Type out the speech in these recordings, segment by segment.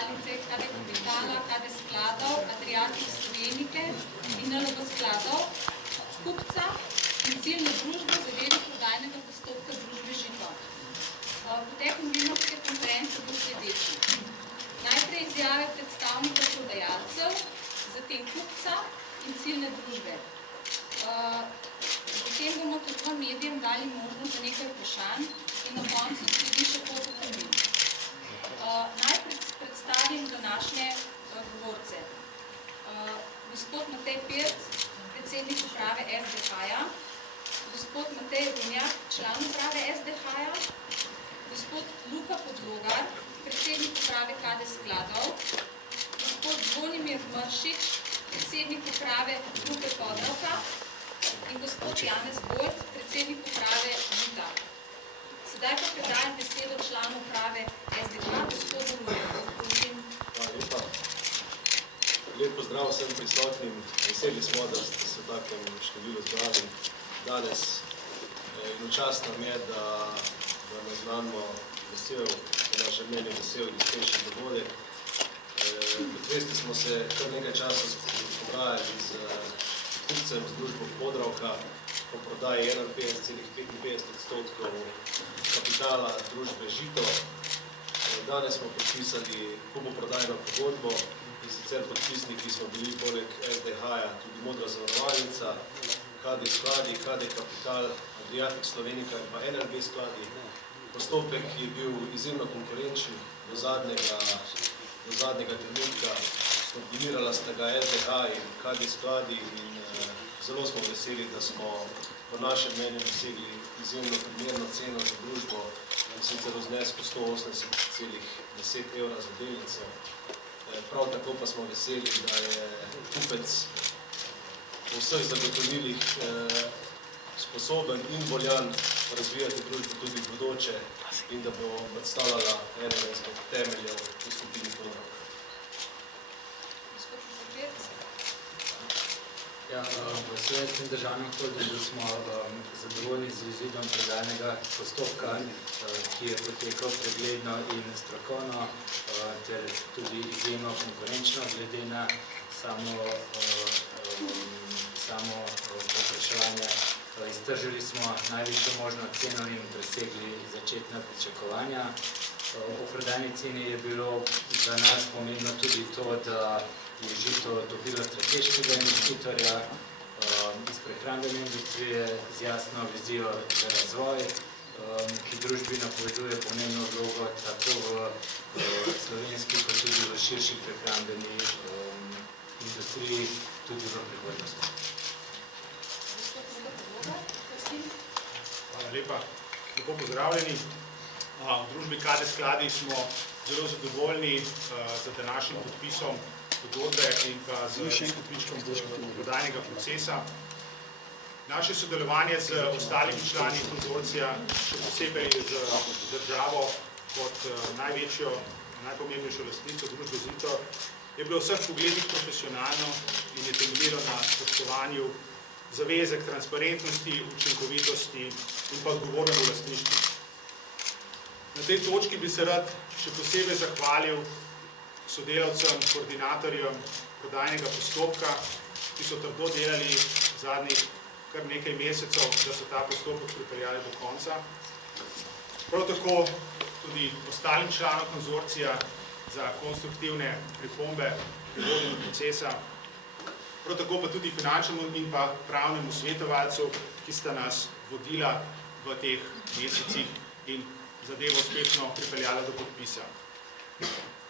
zavarovalnice KD Kapitala, KD skladov, Adriatic Slovenike in NLB skladov, kupca in ciljne družbe v zadevi prodajnega postopka družbe Žito. Potek novinarske konference bo sledeči. Najprej izjave predstavnika prodajalcev, zatem kupca in ciljne družbe. Zatem bomo tudi medijem dali možnost za nekaj vprašanj in na koncu sledi še fototermin. Najprej predstavim današnje govorce. Gospod Matej Pirc, predsednik uprave SDH-ja, gospod Matej Runjak, član uprave SDH-ja, gospod Luka Podlogar, predsednik uprave KD skladov, gospod Zvonimir Mršič, predsednik uprave Luke Podravka in gospod Janez Vojt, predsednik uprave Žita. Sedaj pa predajam besedo članu uprave SDH, gospodu Runjaku. Hvala lepa. Lep pozdrav vsem prisotnim. Veseli smo, da ste se v takem številu zbrali danes. In čast nam je, da nas znamo vesel, po našem mnenju vesel in uspešen dogodek. Kot veste, smo se kar nekaj časa pogajali z kupcem, z družbo Podravka, po prodaji 51,55% kapitala družbe Žito. Danes smo podpisali kupoprodajno pogodbo in sicer podpisniki smo bili poleg SDH-ja tudi Modra zavarovalnica, KD skladi, KD Kapital, Adriatic Slovenika in pa NLB skladi. Postopek je bil izjemno konkurenčen do zadnjega trenutka. Koordinirala sta ga SDH in KD skladi in zelo smo veseli, da smo po našem mnenju dosegli izjemno primerno ceno za družbo, in sicer v znesku 180,10 evra za delnico. Prav tako pa smo veseli, da je kupec po vseh zagotovilih sposoben in voljan razvijati družbo tudi v bodoče in da bo predstavljala enega izmed temeljev v skupini Podravka. Ja, v Slovenskem državnem holdingu smo zadovoljni z izidom prodajnega postopka, ki je potekal pregledno in strokovno ter tudi izjemno konkurenčno glede na samo povpraševanje. Iztržili smo najvišjo možno ceno in presegli začetna pričakovanja. O prodajni ceni je bilo za nas pomembno tudi to, da je Žito dobilo strateškega investitorja iz prehrambene industrije z jasno vizijo za razvoj, ki družbi napoveduje pomembno vlogo tako v slovenski kot tudi v širši prehrambeni industriji tudi v prihodnosti. Hvala lepa. Lepo pozdravljeni. V družbi KD skladi smo zelo zadovoljni z današnjim podpisom pogodbe in pa z izkupičkom prodajnega procesa. Naše sodelovanje z ostalimi člani konzorcija, še posebej z državo kot največjo, najpomembnejšo lastnico družbe Žito, je bilo v vseh pogledih profesionalno in je temeljilo na spoštovanju zavezek transparentnosti, učinkovitosti in pa odgovornemu lastništvu. Na tej točki bi se rad še posebej zahvalil sodelavcem, koordinatorjem prodajnega postopka, ki so trdo delali zadnjih kar nekaj mesecev, da so ta postopek pripeljali do konca. Prav tako tudi ostalim članom konzorcija za konstruktivne pripombe pri vodenju procesa. Prav tako pa tudi finančnemu in pa pravnemu svetovalcu, ki sta nas vodila v teh mesecih in zadevo uspešno pripeljala do podpisa.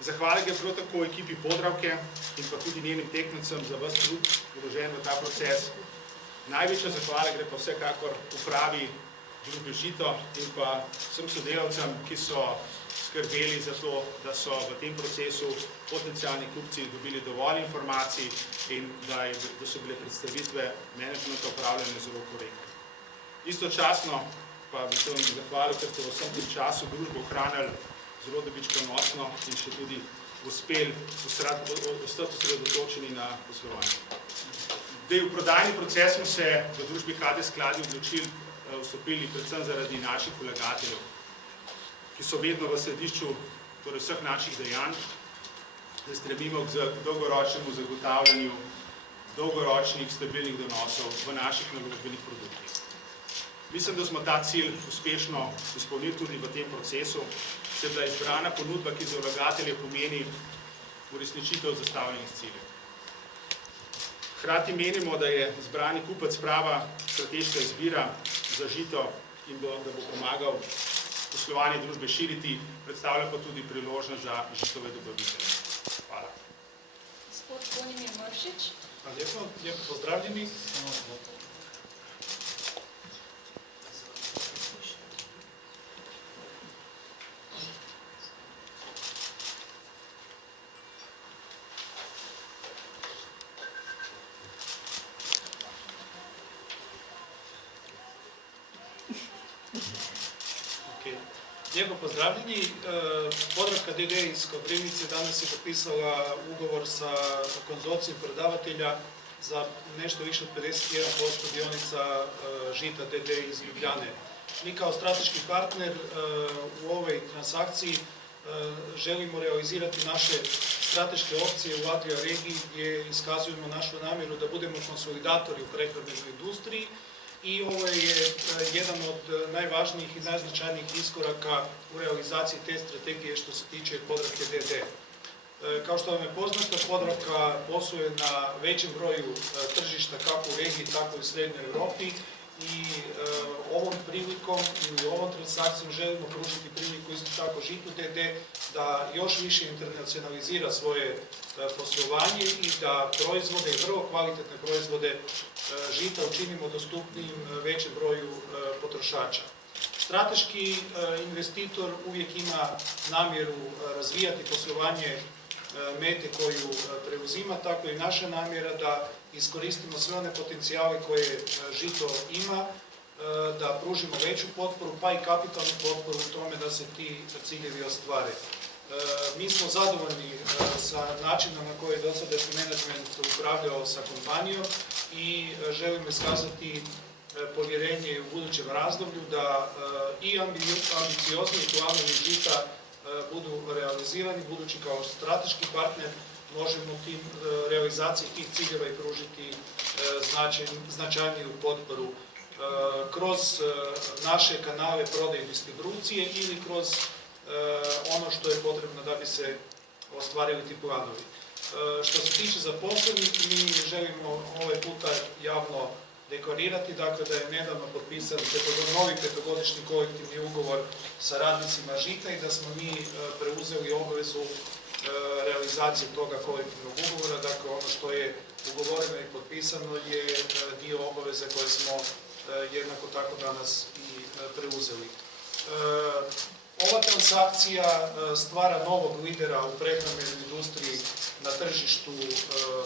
Zahvala gre prav tako ekipi Podravke in pa tudi njenim tekmecem za ves trud vložen v ta proces. Največja zahvala gre pa vsekakor upravi družbe Žito in pa vsem sodelavcem, ki so skrbeli za to, da so v tem procesu potencialni kupci dobili dovolj informacij in da so bile predstavitve menedžmenta upravljene zelo korektne. Istočasno pa bi se vam zahvalil, ker ste v vsem tem času družbo ohranili zelo dobičkonosno in še tudi uspeli ostati osredotočeni na poslovanje. V prodajni proces smo se v družbi KD skladi vstopili predvsem zaradi naših vlagateljev, ki so vedno v središču vseh naših dejanj da stremimo k dolgoročnemu zagotavljanju dolgoročnih stabilnih donosov v naših naložbenih produktih. Mislim, da smo ta cilj uspešno izpolnili tudi v tem procesu, se je bila izbrana ponudba, ki za vlagatelje pomeni uresničitev zastavljenih ciljev. Hkrati menimo, da je izbrani kupec prava strateška izbira za Žito in da bo pomagal poslovanje družbe širiti, predstavlja pa tudi priložnost za Žitove dobavitelje. Hvala. Gospod Zvonimir Mršič. Hvala lepo, lepo pozdravljeni. Lijepo pozdravljeni. Podravka d.d. iz Koprivnice danas je potpisala ugovor sa konzorcijem prodavatelja za nešto više od 51% dionica Žita d.d. iz Ljubljane. Mi kao strateški partner u ovoj transakciji želimo realizirati naše strateške opcije u Adria regiji gdje iskazujemo našu namjeru da budemo konsolidatori u prehrambenoj industriji. I ovo je jedan od najvažnijih i najznačajnijih iskoraka u realizaciji te strategije što se tiče Podravke d.d. Kao što vam je poznato, Podravka posluje na većem broju tržišta kako u regiji, tako i u Srednjoj Europi i ovom prilikom ili ovom transakcijom želimo pružiti priliku isto tako Žitu d.d. da još više internacionalizira svoje poslovanje i da proizvode i vrlo kvalitetne proizvode žita učinimo dostupnijim većem broju potrošača. Strateški investitor uvijek ima namjeru razvijati poslovanje Mete koju preuzima, tako i naša namjera da iskoristimo sve one potencijale koje Žito ima, da pružimo veću potporu, pa i kapitalnu potporu u tome da se ti ciljevi ostvare. Mi smo zadovoljni sa načinom na koji je dosadašnji menadžment upravljao sa kompanijom i želimo iskazati povjerenje u budućem razdoblju da i ambiciozni planovi Žita budu realizirani, budući kao strateški partner možemo tim realizaciji tih ciljeva i pružiti značajniju potporu kroz naše kanale prodaje i distribucije ili kroz ono što je potrebno da bi se ostvarili ti planovi. Što se tiče zaposlenih, mi želimo ovaj puta javno deklarirati, dakle da je nedavno potpisan novi petogodišnji kolektivni ugovor sa radnicima Žita i da smo mi preuzeli obavezu realizacije toga kolektivnog ugovora. Dakle, ono što je ugovoreno i potpisano je dio obaveze koje smo jednako tako danas i preuzeli. Ova transakcija stvara novog lidera u prehrambenoj industriji na tržištu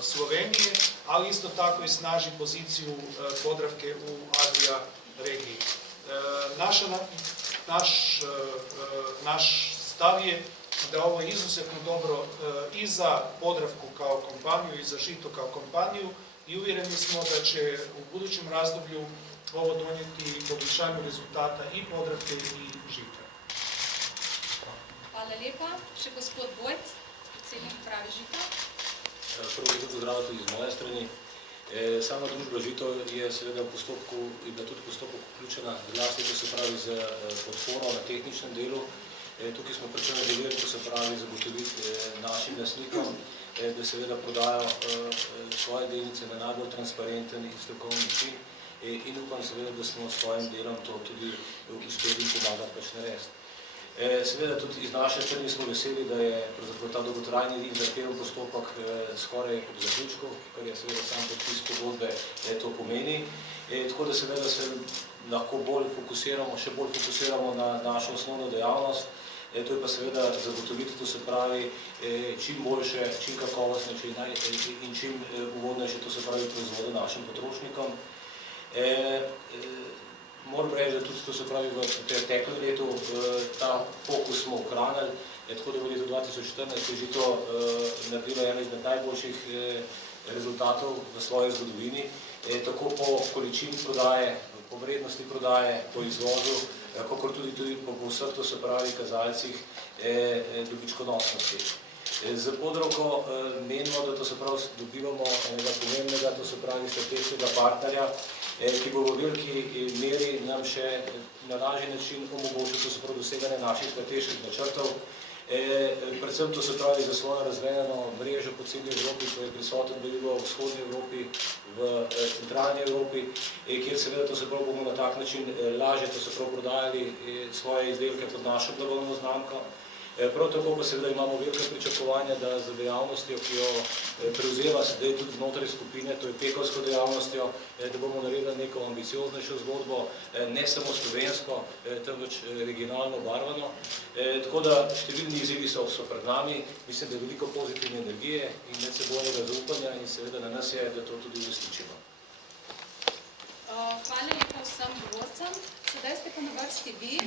Slovenije, ali isto tako i snaži poziciju Podravke u Adria regiji. Naš stav je da ovo je izuzetno dobro i za Podravku kao kompaniju i za Žito kao kompaniju i uvjereni smo da će u budućem razdoblju ovo donijeti poboljšanju rezultata i Podravke i Žita. Hvala lepa. Še gospod Bojc, predsednik uprave Žita. Prvo lepo pozdrav tudi z moje strani. Sama družba Žito je seveda v postopku in bila tudi postopek vključena zlasti, to se pravi z podporo na tehničnem delu. Tukaj smo predvsem želeli, to se pravi zagotoviti našim lastnikom, da seveda prodajo svoje delnice na najbolj transparenten in strokovni način in upam seveda, da smo s svojim delom to tudi uspeli pomagati pač narediti. Seveda tudi iz naše strani smo veseli, da je ta dolgotrajni in zahteven postopek skoraj pod zaključkom, kar je seveda sam podpis pogodbe to pomeni. Tako da seveda se lahko še bolj fokusiramo na našo osnovno dejavnost. To je pa seveda zagotoviti, to se pravi čim boljše, čim kakovostnejše in čim ugodnejše, to se pravi proizvode našim potrošnikom. Moram reči, da tudi to se pravi v preteklem letu ta fokus smo ohranili, tako da v letu 2014 je Žito naredilo eno izmed najboljših rezultatov v svoji zgodovini, tako po količini prodaje, po vrednosti prodaje, po izvozu, kakor tudi po vseh, to se pravi, kazalcih dobičkonosnosti. Z Podravko menimo, da to se pravi dobivamo enega pomembnega, to se pravi strateškega partnerja, ki bo v veliki meri nam še na lažji način omogočil to se pravi doseganje naših strateških načrtov. Predvsem to se pravi za svojo razvejeno mrežo po celi Evropi, ko je prisoten v vzhodni Evropi, v centralni Evropi, kjer seveda to se pravi bomo na tak način lažje to se pravi prodajali svoje izdelke pod našo blagovno znamko. Prav tako pa seveda imamo velike pričakovanja, da z dejavnostjo, ki jo prevzema sedaj tudi znotraj skupine, to je pekovsko dejavnostjo, da bomo naredili neko ambicioznejšo zgodbo, ne samo slovensko, temveč regionalno obarvano. Tako da številni izzivi so pred nami, mislim, da je veliko pozitivne energije in medsebojnega zaupanja in seveda na nas je, da to tudi uresničimo. Hvala lepa vsem govorcem. Sedaj ste pa na vrsti vi.